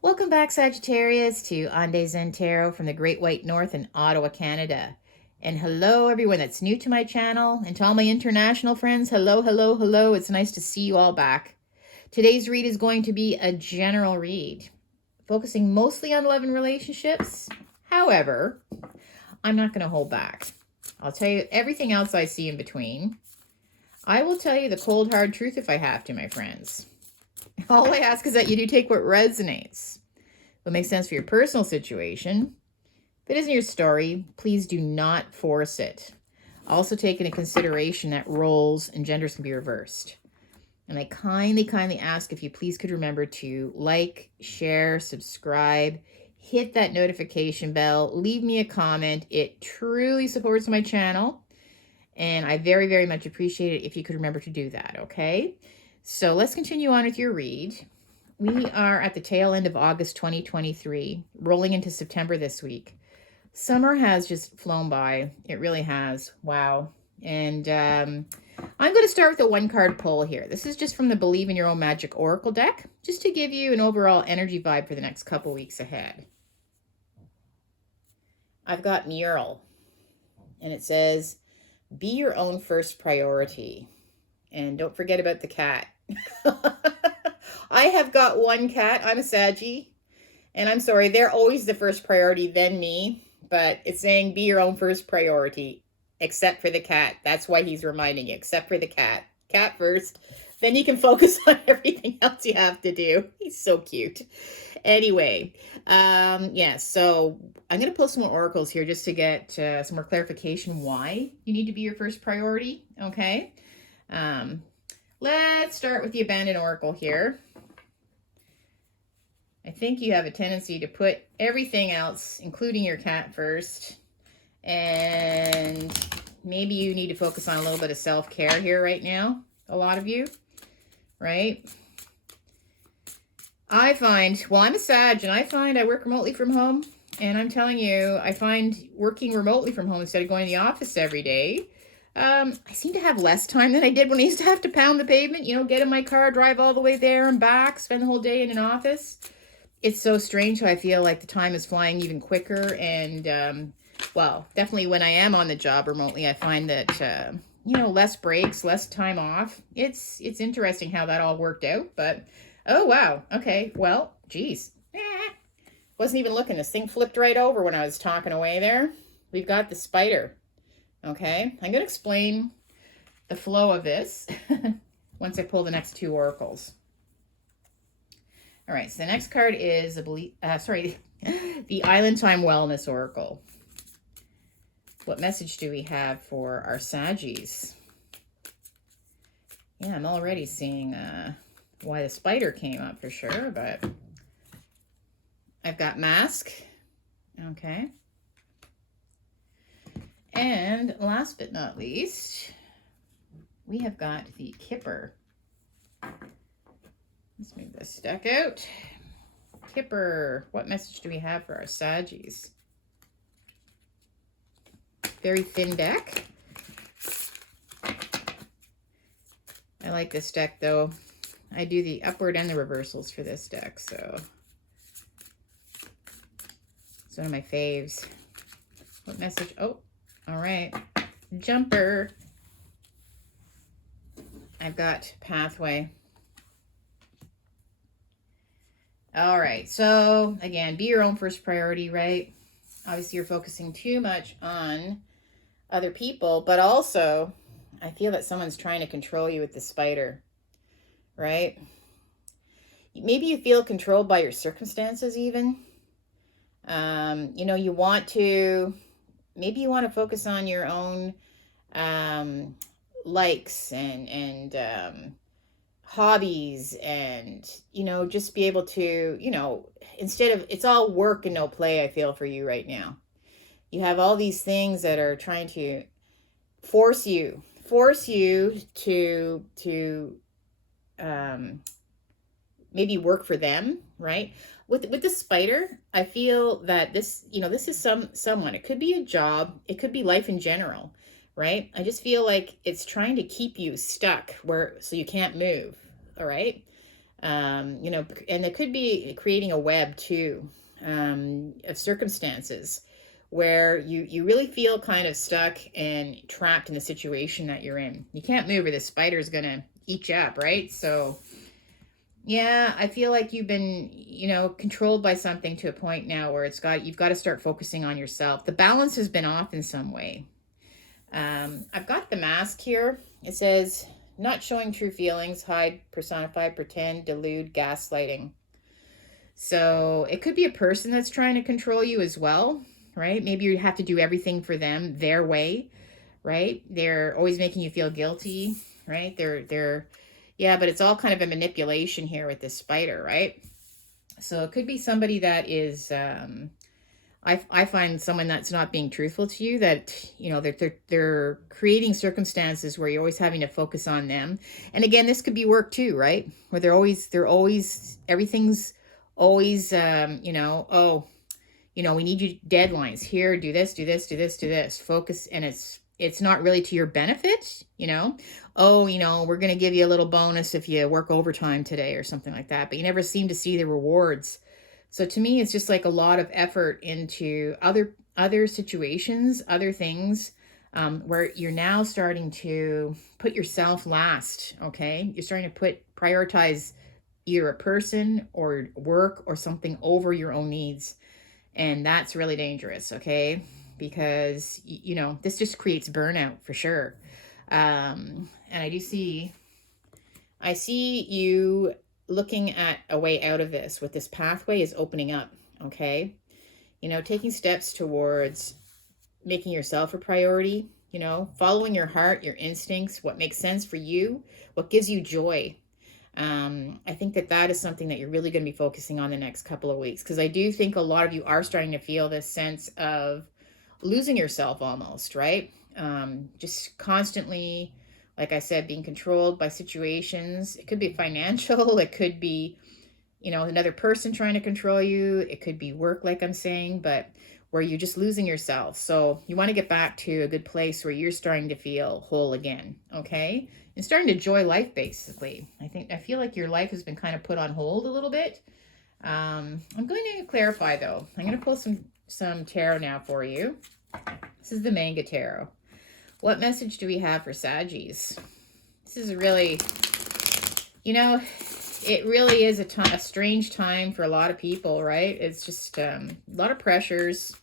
Welcome back, Sagittarius, to Ande Zen Tarot from the Great White North in Ottawa, Canada. And hello, everyone that's new to my channel, and to all my international friends, hello, hello, hello. It's nice to see you all back. Today's read is going to be a general read, focusing mostly on love and relationships. However, I'm not going to hold back. I'll tell you everything else I see in between. I will tell you the cold, hard truth if I have to, my friends. All I ask is that you do take what resonates, what makes sense for your personal situation. If it isn't your story, please do not force it. Also take into consideration that roles and genders can be reversed. And I kindly ask if you please could remember to like, share, subscribe, hit that notification bell, leave me a comment. It truly supports my channel. And I very much appreciate it if you could remember to do that, okay? So let's continue on with your read. We are at the tail end of August 2023, rolling into September this week. Summer has just flown by. It really has. Wow. And I'm going to start with a one-card pull here. This is just from the Believe in Your Own Magic Oracle deck, just to give you an overall energy vibe for the next couple weeks ahead. I've got Mural, and it says, be your own first priority. And don't forget about the cat. I have got one cat. I'm a Saggy. And I'm sorry, they're always the first priority, then me. But it's saying be your own first priority, except for the cat. That's why he's reminding you, except for the cat. Cat first. Then you can focus on everything else you have to do. He's so cute. Anyway, yeah, so I'm going to pull some more oracles here just to get some more clarification why you need to be your first priority, okay? Let's start with the Abandoned Oracle here. I think you have a tendency to put everything else, including your cat, first. And maybe you need to focus on a little bit of self-care here right now. A lot of you, right? I find, well, I'm a Sag, and I find I work remotely from home. And I'm telling you, I find working remotely from home instead of going to the office every day, I seem to have less time than I did when I used to have to pound the pavement, you know, get in my car, drive all the way there and back, spend the whole day in an office. It's so strange how I feel like the time is flying even quicker. And, well, definitely when I am on the job remotely, I find that, you know, less breaks, less time off. It's interesting how that all worked out. But, oh, wow. Okay, well, geez. Wasn't even looking. This thing flipped right over when I was talking away there. We've got the spider. Okay, I'm going to explain the flow of this once I pull the next two oracles. All right, so the next card is the Island Time Wellness Oracle. What message do we have for our Saggies? Yeah, I'm already seeing why the spider came up for sure, but I've got Mask. Okay. And last but not least, we have got the Kipper. Let's move this deck out. Kipper, what message do we have for our Saggies? Very thin deck. I like this deck though. I do the upward and the reversals for this deck, so it's one of my faves. What message? Oh, all right. Jumper. I've got Pathway. All right. So again, be your own first priority, right? Obviously, you're focusing too much on other people, but also I feel that someone's trying to control you with the spider, right? Maybe you feel controlled by your circumstances even. You know, you want to... Maybe you want to focus on your own likes and hobbies and, you know, just be able to, you know, instead of, it's all work and no play, I feel, for you right now. You have all these things that are trying to force you to maybe work for them, right? With the spider, I feel that this, you know, this is someone. It could be a job. It could be life in general, right? I just feel like it's trying to keep you stuck so you can't move, all right? You know, and it could be creating a web too, of circumstances where you really feel kind of stuck and trapped in the situation that you're in. You can't move or the spider's gonna eat you up, right? So yeah, I feel like you've been, you know, controlled by something to a point now where you've got to start focusing on yourself. The balance has been off in some way. I've got the mask here. It says, not showing true feelings, hide, personify, pretend, delude, gaslighting. So it could be a person that's trying to control you as well, right? Maybe you have to do everything for them their way, right? They're always making you feel guilty, right? Yeah, but it's all kind of a manipulation here with this spider, right? So it could be somebody that is, I find someone that's not being truthful to you, that, you know, they're creating circumstances where you're always having to focus on them. And again, this could be work too, right? Where everything's always, you know, oh, you know, we need you deadlines here, do this, do this, do this, do this, focus. And it's not really to your benefit, you know, oh, you know, we're going to give you a little bonus if you work overtime today or something like that, but you never seem to see the rewards. So to me, it's just like a lot of effort into other situations, other things, where you're now starting to put yourself last. Okay, you're starting to prioritize either a person or work or something over your own needs, and that's really dangerous. Okay, because you know this just creates burnout for sure. And I see you looking at a way out of this. What this pathway is opening up, okay? You know, taking steps towards making yourself a priority, you know, following your heart, your instincts, what makes sense for you, what gives you joy. I think that is something that you're really going to be focusing on the next couple of weeks, because I do think a lot of you are starting to feel this sense of losing yourself almost, right? Just constantly, like I said, being controlled by situations. It could be financial. It could be, you know, another person trying to control you. It could be work, like I'm saying, but where you're just losing yourself. So you want to get back to a good place where you're starting to feel whole again, okay? And starting to enjoy life, basically. I feel like your life has been kind of put on hold a little bit. I'm going to clarify, though. I'm going to pull some tarot now for you. This is the Manga Tarot. What message do we have for Saggies? This is really, you know, it really is a strange time for a lot of people, right? It's just a lot of pressures.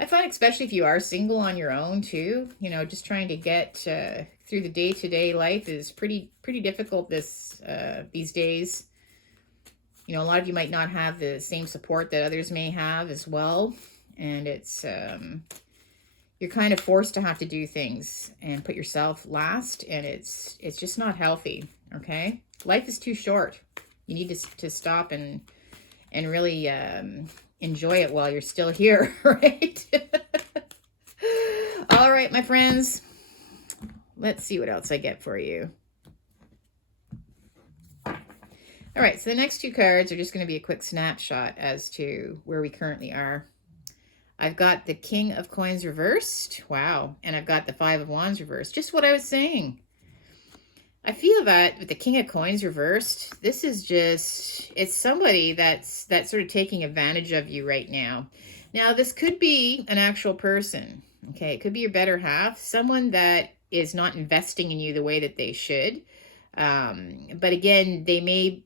I find especially if you are single on your own too, you know, just trying to get through the day-to-day life is pretty difficult these days. You know, a lot of you might not have the same support that others may have as well. And it's, you're kind of forced to have to do things and put yourself last. And it's just not healthy, okay? Life is too short. You need to stop and really enjoy it while you're still here, right? All right, my friends. Let's see what else I get for you. All right, so the next two cards are just going to be a quick snapshot as to where we currently are. I've got the King of Coins reversed. Wow. And I've got the Five of Wands reversed. Just what I was saying. I feel that with the King of Coins reversed, this is just, it's somebody that's sort of taking advantage of you right now. Now, this could be an actual person. Okay, it could be your better half. Someone that is not investing in you the way that they should. But again, they may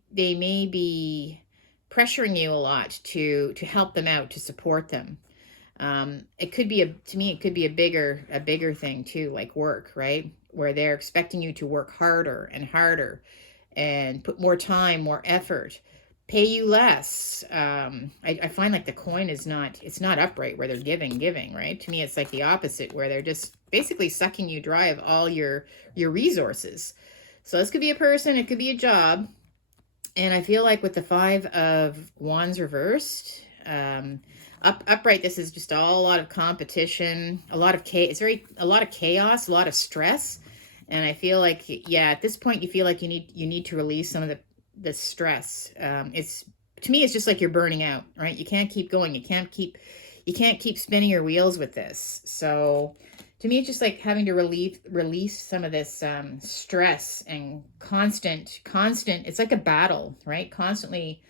be pressuring you a lot to help them out, to support them. It could be to me, it could be a bigger thing too, like work, right? Where they're expecting you to work harder and harder and put more time, more effort, pay you less. I find like the coin is it's not upright where they're giving, right? To me, it's like the opposite, where they're just basically sucking you dry of all your resources. So this could be a person, it could be a job. And I feel like with the Five of Wands reversed, upright, this is just a lot of competition, a lot of chaos, a lot of chaos, a lot of stress. And I feel like, yeah, at this point you feel like you need to release some of the stress. To me, it's just like you're burning out, right? You can't keep going. You can't keep spinning your wheels with this. So to me, it's just like having to release some of this stress and constant. It's like a battle, right? Constantly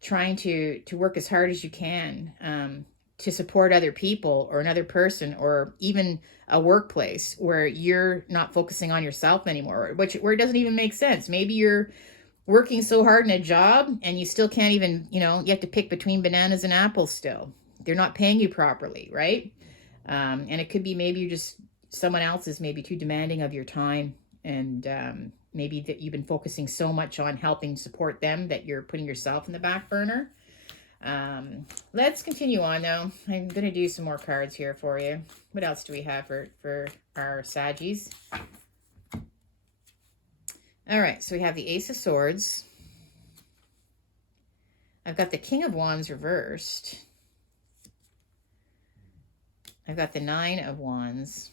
trying to work as hard as you can to support other people or another person, or even a workplace where you're not focusing on yourself anymore, where it doesn't even make sense. Maybe you're working so hard in a job and you still can't even, you have to pick between bananas and apples still. They're not paying you properly, right? And it could be maybe you're just, someone else is maybe too demanding of your time, and maybe that you've been focusing so much on helping support them that you're putting yourself in the back burner. Let's continue on though. I'm going to do some more cards here for you. What else do we have for our Saggies? All right, so we have the Ace of Swords. I've got the King of Wands reversed. I've got the Nine of Wands.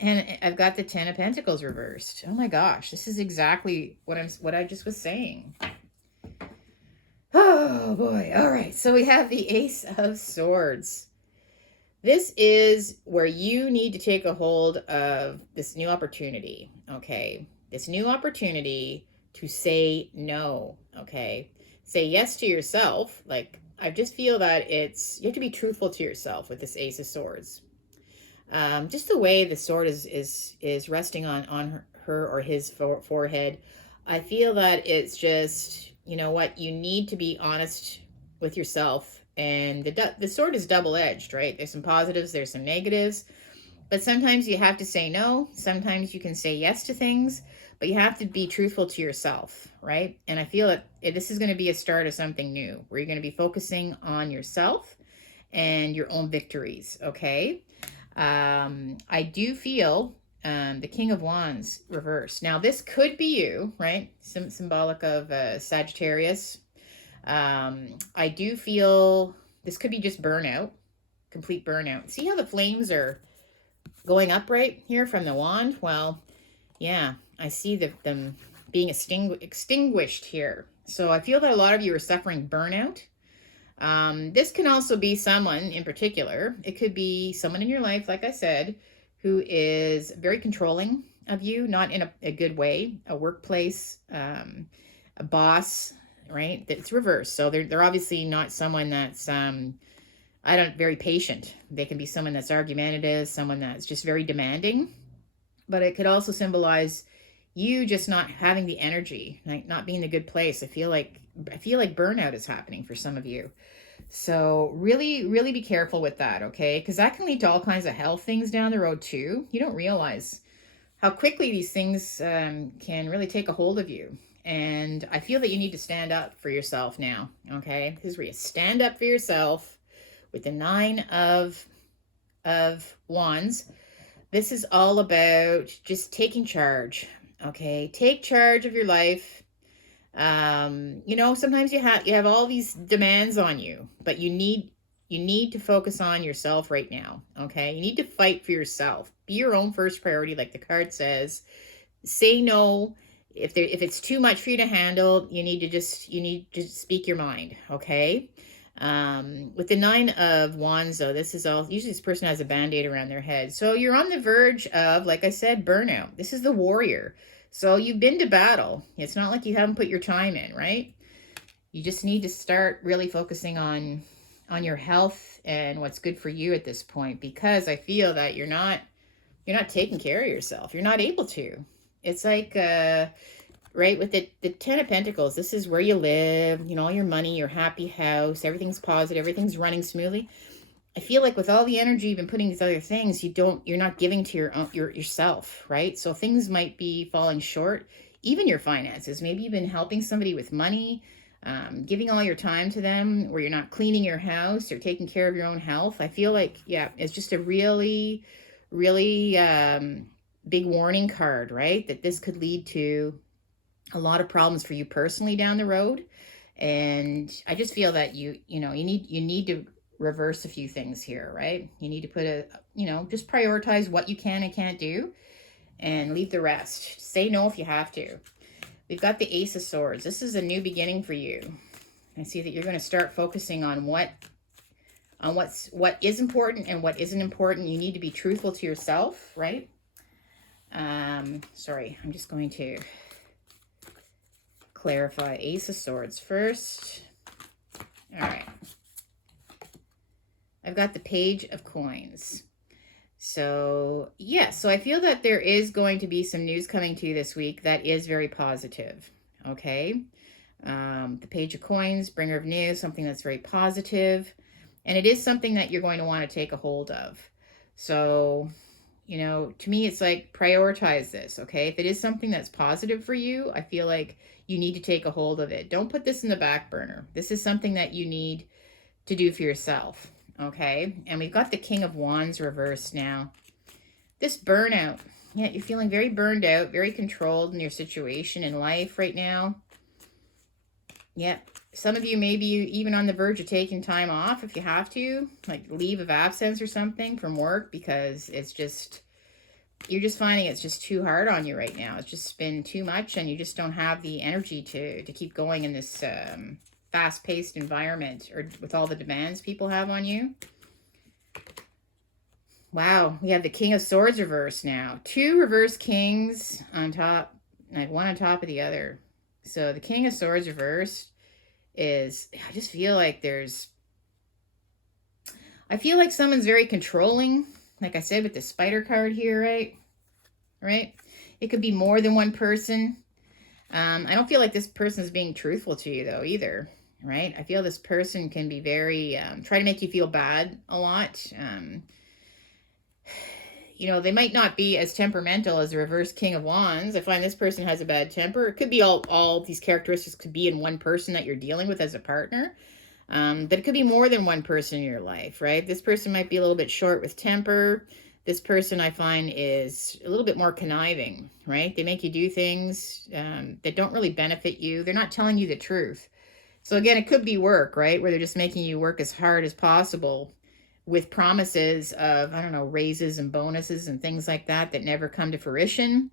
And I've got the Ten of Pentacles reversed. Oh my gosh, this is exactly what I just was saying. Oh boy. All right, so we have the Ace of Swords. This is where you need to take a hold of this new opportunity, okay? This new opportunity to say no, okay? Say yes to yourself. Like, I just feel that you have to be truthful to yourself with this Ace of Swords. Just the way the sword is resting on her or his forehead, I feel that it's just, you know what, you need to be honest with yourself. And the sword is double-edged, right? There's some positives, there's some negatives, but sometimes you have to say no. Sometimes you can say yes to things, but you have to be truthful to yourself, right? And I feel that this is going to be a start of something new, where you're going to be focusing on yourself and your own victories, okay? I do feel the King of Wands reversed. Now, this could be you, right? Symbolic of Sagittarius. I do feel this could be just burnout, complete burnout. See how the flames are going up right here from the wand? Well, yeah, I see them being extinguished here. So I feel that a lot of you are suffering burnout. This can also be someone in particular. It could be someone in your life, like I said, who is very controlling of you, not in a good way, a workplace, a boss, right? That's reversed. So they're obviously not someone that's very patient. They can be someone that's argumentative, someone that's just very demanding. But it could also symbolize you just not having the energy, like not being in a good place. I feel like burnout is happening for some of you. So really, really be careful with that, okay? Because that can lead to all kinds of health things down the road too. You don't realize how quickly these things can really take a hold of you. And I feel that you need to stand up for yourself now, okay? This is where you stand up for yourself with the Nine of Wands. This is all about just taking charge, okay? Take charge of your life. Sometimes you have all these demands on you, but you need to focus on yourself right now, okay? You need to fight for yourself. Be your own first priority, like the card says. Say no. If it's too much for you to handle, you need to just speak your mind, okay? With the Nine of Wands, though, this is all, usually this person has a band-aid around their head. So you're on the verge of, like I said, burnout. This is the warrior. So you've been to battle. It's not like you haven't put your time in, right? You just need to start really focusing on your health and what's good for you at this point, because I feel that you're not taking care of yourself. You're not able to. It's like, right, with the Ten of Pentacles, this is where you live, all your money, your happy house, everything's positive, everything's running smoothly. I feel like with all the energy you've been putting these other things, you're not giving to yourself, right? So things might be falling short, even your finances. Maybe you've been helping somebody with money, giving all your time to them, or you're not cleaning your house or taking care of your own health. I feel like, yeah, it's just a really, really big warning card, right? That this could lead to a lot of problems for you personally down the road. And I just feel that you need to reverse a few things here, right? You need to put just prioritize what you can and can't do and leave the rest. Say no if you have to. We've got the Ace of Swords. This is a new beginning for you. I see that you're going to start focusing on on what is important and what isn't important. You need to be truthful to yourself, right? Sorry, I'm just going to clarify Ace of Swords first. All right. I've got the Page of Coins. So, yeah, so I feel that there is going to be some news coming to you this week that is very positive, okay? The Page of Coins, bringer of news, something that's very positive, and it is something that you're going to want to take a hold of. So, you know, to me, it's like prioritize this, okay? If it is something that's positive for you, I feel like you need to take a hold of it. Don't put this in the back burner. This is something that you need to do for yourself, okay? And we've got the King of Wands reversed now. This burnout. Yeah, you're feeling very burned out, very controlled in your situation in life right now. Yeah, some of you may be even on the verge of taking time off if you have to, like leave of absence or something from work, because it's just, you're just finding it's just too hard on you right now. It's just been too much and you just don't have the energy to keep going in this fast-paced environment, or with all the demands people have on you. Wow, we have the King of Swords reversed now. Two reverse kings on top, like one on top of the other. So the King of Swords reversed is, I just feel like I feel like someone's very controlling. Like I said with the Spider card here, right? Right? It could be more than one person. I don't feel like this person is being truthful to you, though, either. Right? I feel this person can be very, try to make you feel bad a lot. You know, they might not be as temperamental as the reverse King of Wands. I find this person has a bad temper. It could be all these characteristics could be in one person that you're dealing with as a partner. But it could be more than one person in your life, right? This person might be a little bit short with temper. This person, I find, is a little bit more conniving, right? They make you do things that don't really benefit you. They're not telling you the truth. So again, it could be work, right? Where they're just making you work as hard as possible with promises of, I don't know, raises and bonuses and things like that that never come to fruition.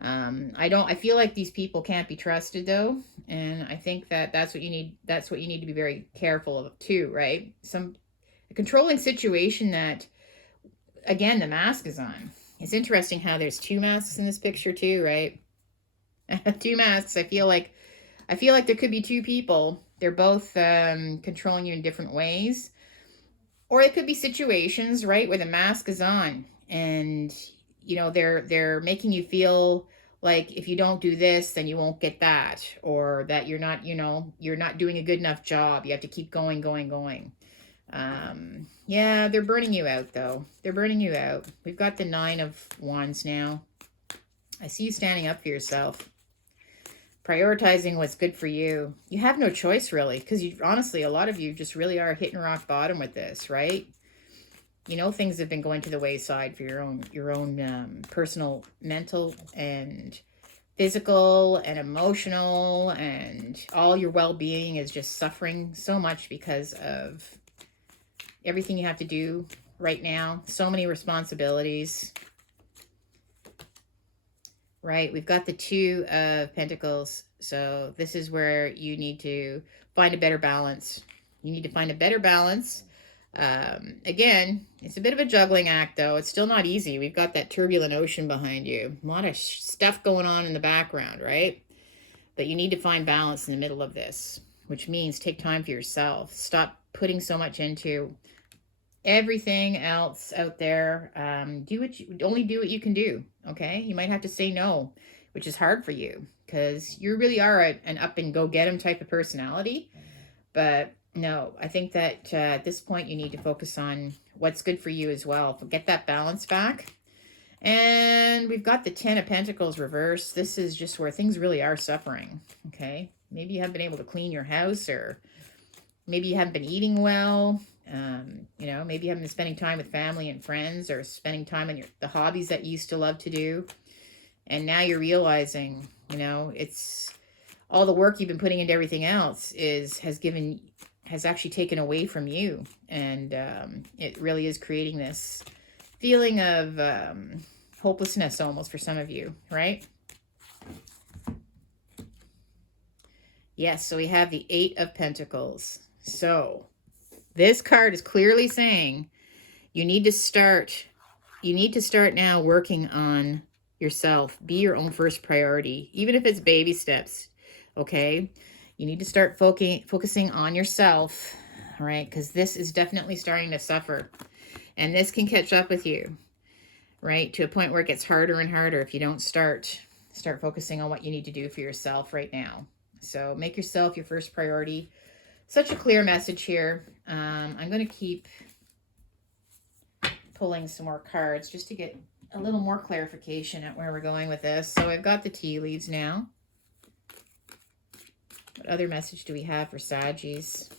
I feel like these people can't be trusted, though. And I think that that's what you need to be very careful of too, right? A controlling situation that, again, the mask is on. It's interesting how there's two masks in this picture too, right? Two masks. I feel like there could be two people. They're both controlling you in different ways. Or it could be situations, right, where the mask is on and, you know, they're making you feel like if you don't do this, then you won't get that, or that you're not, you know, you're not doing a good enough job. You have to keep going. Yeah, they're burning you out, though. They're burning you out. We've got the Nine of Wands now. I see you standing up for yourself, prioritizing what's good for you. You have no choice, really, because honestly, a lot of you just really are hitting rock bottom with this, right? You know, things have been going to the wayside for your own personal, mental, and physical, and emotional, and all your well-being is just suffering so much because of everything you have to do right now. So many responsibilities. Right, we've got the Two of Pentacles. So this is where you need to find a better balance. You need to find a better balance. Again, it's a bit of a juggling act, though. It's still not easy. We've got that turbulent ocean behind you. A lot of stuff going on in the background, right? But you need to find balance in the middle of this, which means take time for yourself. Stop putting so much into everything else out there. Only do what you can do. Okay, you might have to say no, which is hard for you because you really are an up and go get 'em type of personality. But no, I think that at this point you need to focus on what's good for you as well. Get that balance back. And we've got the Ten of Pentacles reversed. This is just where things really are suffering. Okay, maybe you haven't been able to clean your house, or maybe you haven't been eating well. You know, maybe you haven't been spending time with family and friends, or spending time on the hobbies that you used to love to do. And now you're realizing, you know, it's all the work you've been putting into everything else has actually taken away from you. And it really is creating this feeling of hopelessness almost for some of you, right? Yes, so we have the Eight of Pentacles. So This card is clearly saying you need to start now working on yourself. Be your own first priority, even if it's baby steps, okay? You need to start focusing on yourself, all right? Because this is definitely starting to suffer. And this can catch up with you, right? To a point where it gets harder and harder if you don't start focusing on what you need to do for yourself right now. So make yourself your first priority. Such a clear message here. I'm going to keep pulling some more cards just to get a little more clarification at where we're going with this. So I've got the tea leaves now. What other message do we have for Saggies?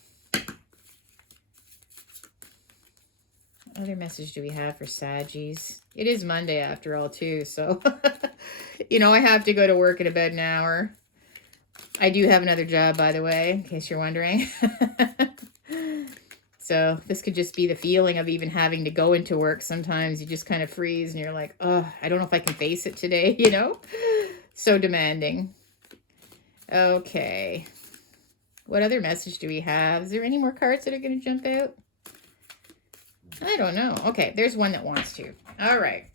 What other message do we have for Saggies? It is Monday after all too, so you know, I have to go to work in about an hour. I do have another job, by the way, in case you're wondering. So this could just be the feeling of even having to go into work. Sometimes you just kind of freeze and you're like, oh, I don't know if I can face it today, you know? So demanding. Okay. What other message do we have? Is there any more cards that are going to jump out? I don't know. Okay, there's one that wants to. All right.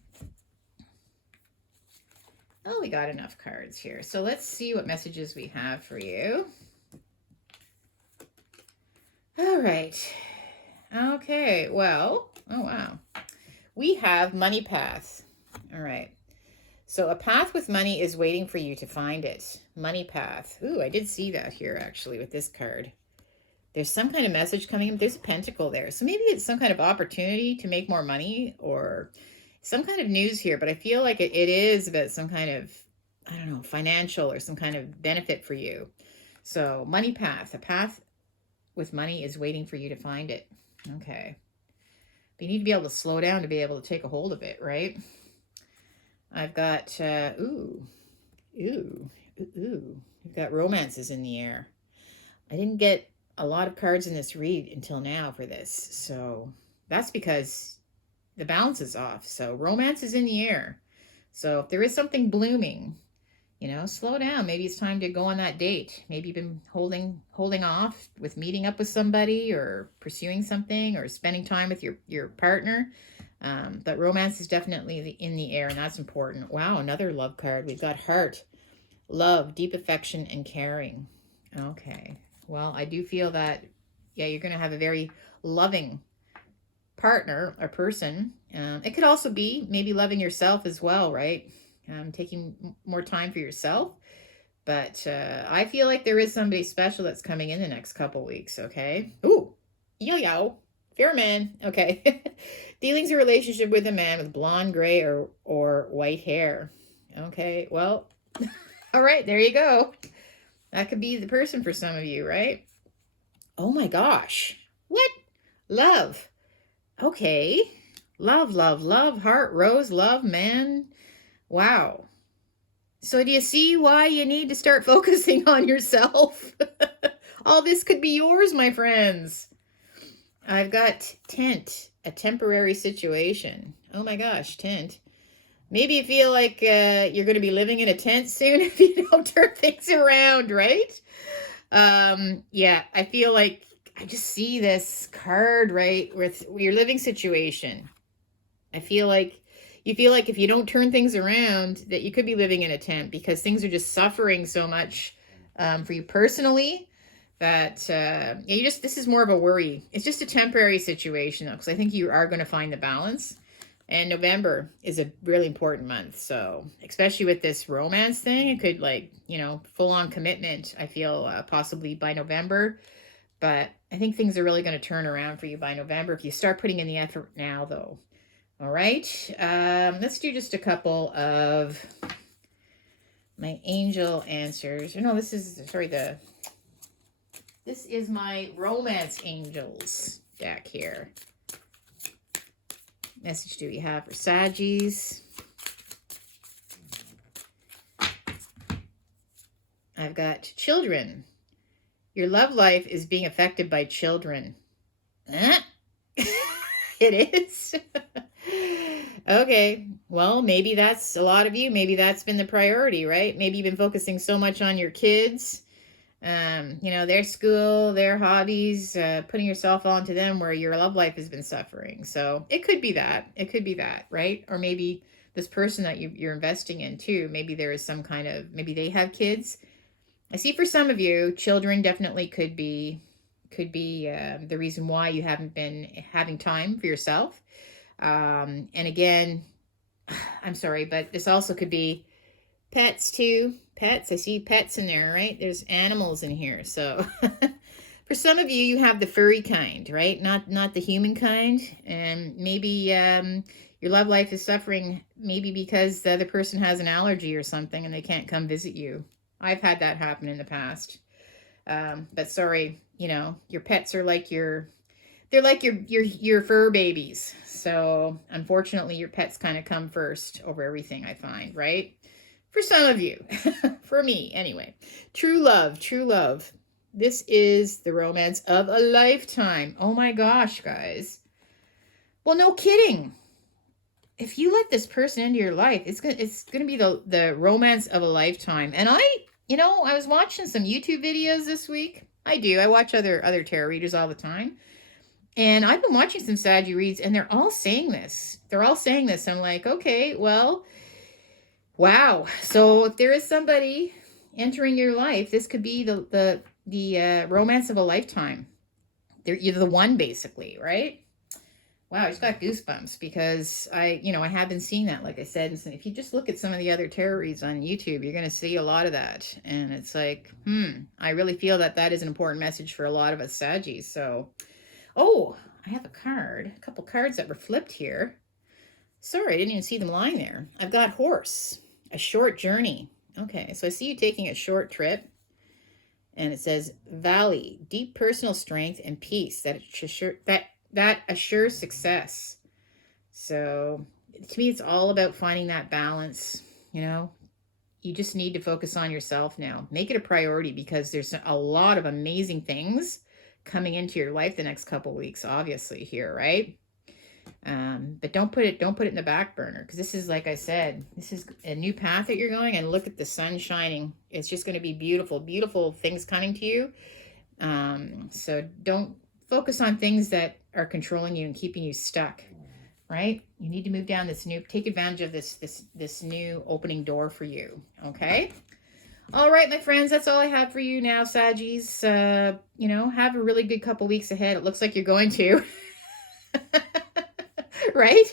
Oh, we got enough cards here. So let's see what messages we have for you. All right. Okay, well, oh wow. We have money path. All right. So a path with money is waiting for you to find it. Money path. Ooh, I did see that here actually with this card. There's some kind of message coming in. There's a pentacle there. So maybe it's some kind of opportunity to make more money or some kind of news here. But I feel like it is about some kind of, I don't know, financial or some kind of benefit for you. So money path. A path with money is waiting for you to find it. Okay. But you need to be able to slow down to be able to take a hold of it, right? I've got, We've got romances in the air. I didn't get a lot of cards in this read until now for this. So that's because the balance is off. So romance is in the air. So if there is something blooming, you know, slow down. Maybe it's time to go on that date. Maybe you've been holding off with meeting up with somebody or pursuing something or spending time with your partner. But romance is definitely in the air, and that's important. Wow, another love card. We've got heart, love, deep affection, and caring. Okay. Well, I do feel that, yeah, you're going to have a very loving partner or person. It could also be maybe loving yourself as well, right? Taking more time for yourself. But I feel like there is somebody special that's coming in the next couple weeks, okay? Ooh, yo, fair man. Okay. Dealings a relationship with a man with blonde, gray, or white hair. Okay, well, all right, there you go. That could be the person for some of you, right? Oh my gosh. What? Love. Okay. Love, heart, rose, love, man. Wow. So do you see why you need to start focusing on yourself? All this could be yours, my friends. I've got tent, a temporary situation. Oh my gosh, tent. Maybe you feel like you're going to be living in a tent soon if you don't turn things around, right? Yeah, I feel like I just see this card, right, with your living situation. I feel like you feel like if you don't turn things around that you could be living in a tent because things are just suffering so much for you personally that this is more of a worry. It's just a temporary situation though, because I think you are going to find the balance. And November is a really important month. So especially with this romance thing, it could full on commitment, I feel possibly by November. But I think things are really going to turn around for you by November if you start putting in the effort now though. All right. Let's do just a couple of my angel answers. No, this is my romance angels deck here. Message do we have for Saggies? I've got children. Your love life is being affected by children. It is. Okay. Well, maybe that's a lot of you. Maybe that's been the priority, right? Maybe you've been focusing so much on your kids You know, their school, their hobbies, putting yourself onto them where your love life has been suffering. So it could be that. It could be that, right? Or maybe this person that you're investing in too, maybe there is some kind of, maybe they have kids. I see for some of you, children definitely could be the reason why you haven't been having time for yourself. And again, I'm sorry, but this also could be pets too. Pets, I see pets in there, right? There's animals in here. So for some of you, you have the furry kind, right? Not the human kind. And maybe your love life is suffering maybe because the other person has an allergy or something and they can't come visit you. I've had that happen in the past. But sorry, you know, your pets are like they're like your fur babies. So unfortunately, your pets kind of come first over everything, I find, right? For some of you, for me anyway. True love, true love. This is the romance of a lifetime. Oh my gosh, guys. Well, no kidding. If you let this person into your life, it's gonna be the romance of a lifetime. And I was watching some YouTube videos this week. I watch other tarot readers all the time. And I've been watching some Saggy reads, and they're all saying this. They're all saying this. I'm like, okay, well, wow. So if there is somebody entering your life, this could be the romance of a lifetime. You're the one, basically, right? Wow, I just got goosebumps because I have been seeing that, like I said. And if you just look at some of the other tarot reads on YouTube, you're going to see a lot of that. And it's like, I really feel that is an important message for a lot of us Saggies. So, oh, I have a couple cards that were flipped here. Sorry, I didn't even see them lying there. I've got horse, a short journey. Okay, so I see you taking a short trip. And it says valley, deep personal strength and peace that assures success. So to me, it's all about finding that balance. You just need to focus on yourself now. Make it a priority because there's a lot of amazing things coming into your life the next couple weeks, obviously here, right? But don't put it in the back burner, because this is, like I said, this is a new path that you're going, and look at the sun shining. It's just going to be beautiful, beautiful things coming to you. So don't focus on things that are controlling you and keeping you stuck, right? You need to move down take advantage of this new opening door for you. Okay. All right, my friends, that's all I have for you now, Saggies. Have a really good couple weeks ahead. It looks like you're going to. Right?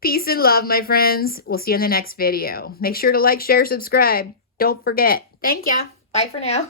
Peace and love, my friends. We'll see you in the next video. Make sure to like, share, subscribe. Don't forget. Thank ya. Bye for now.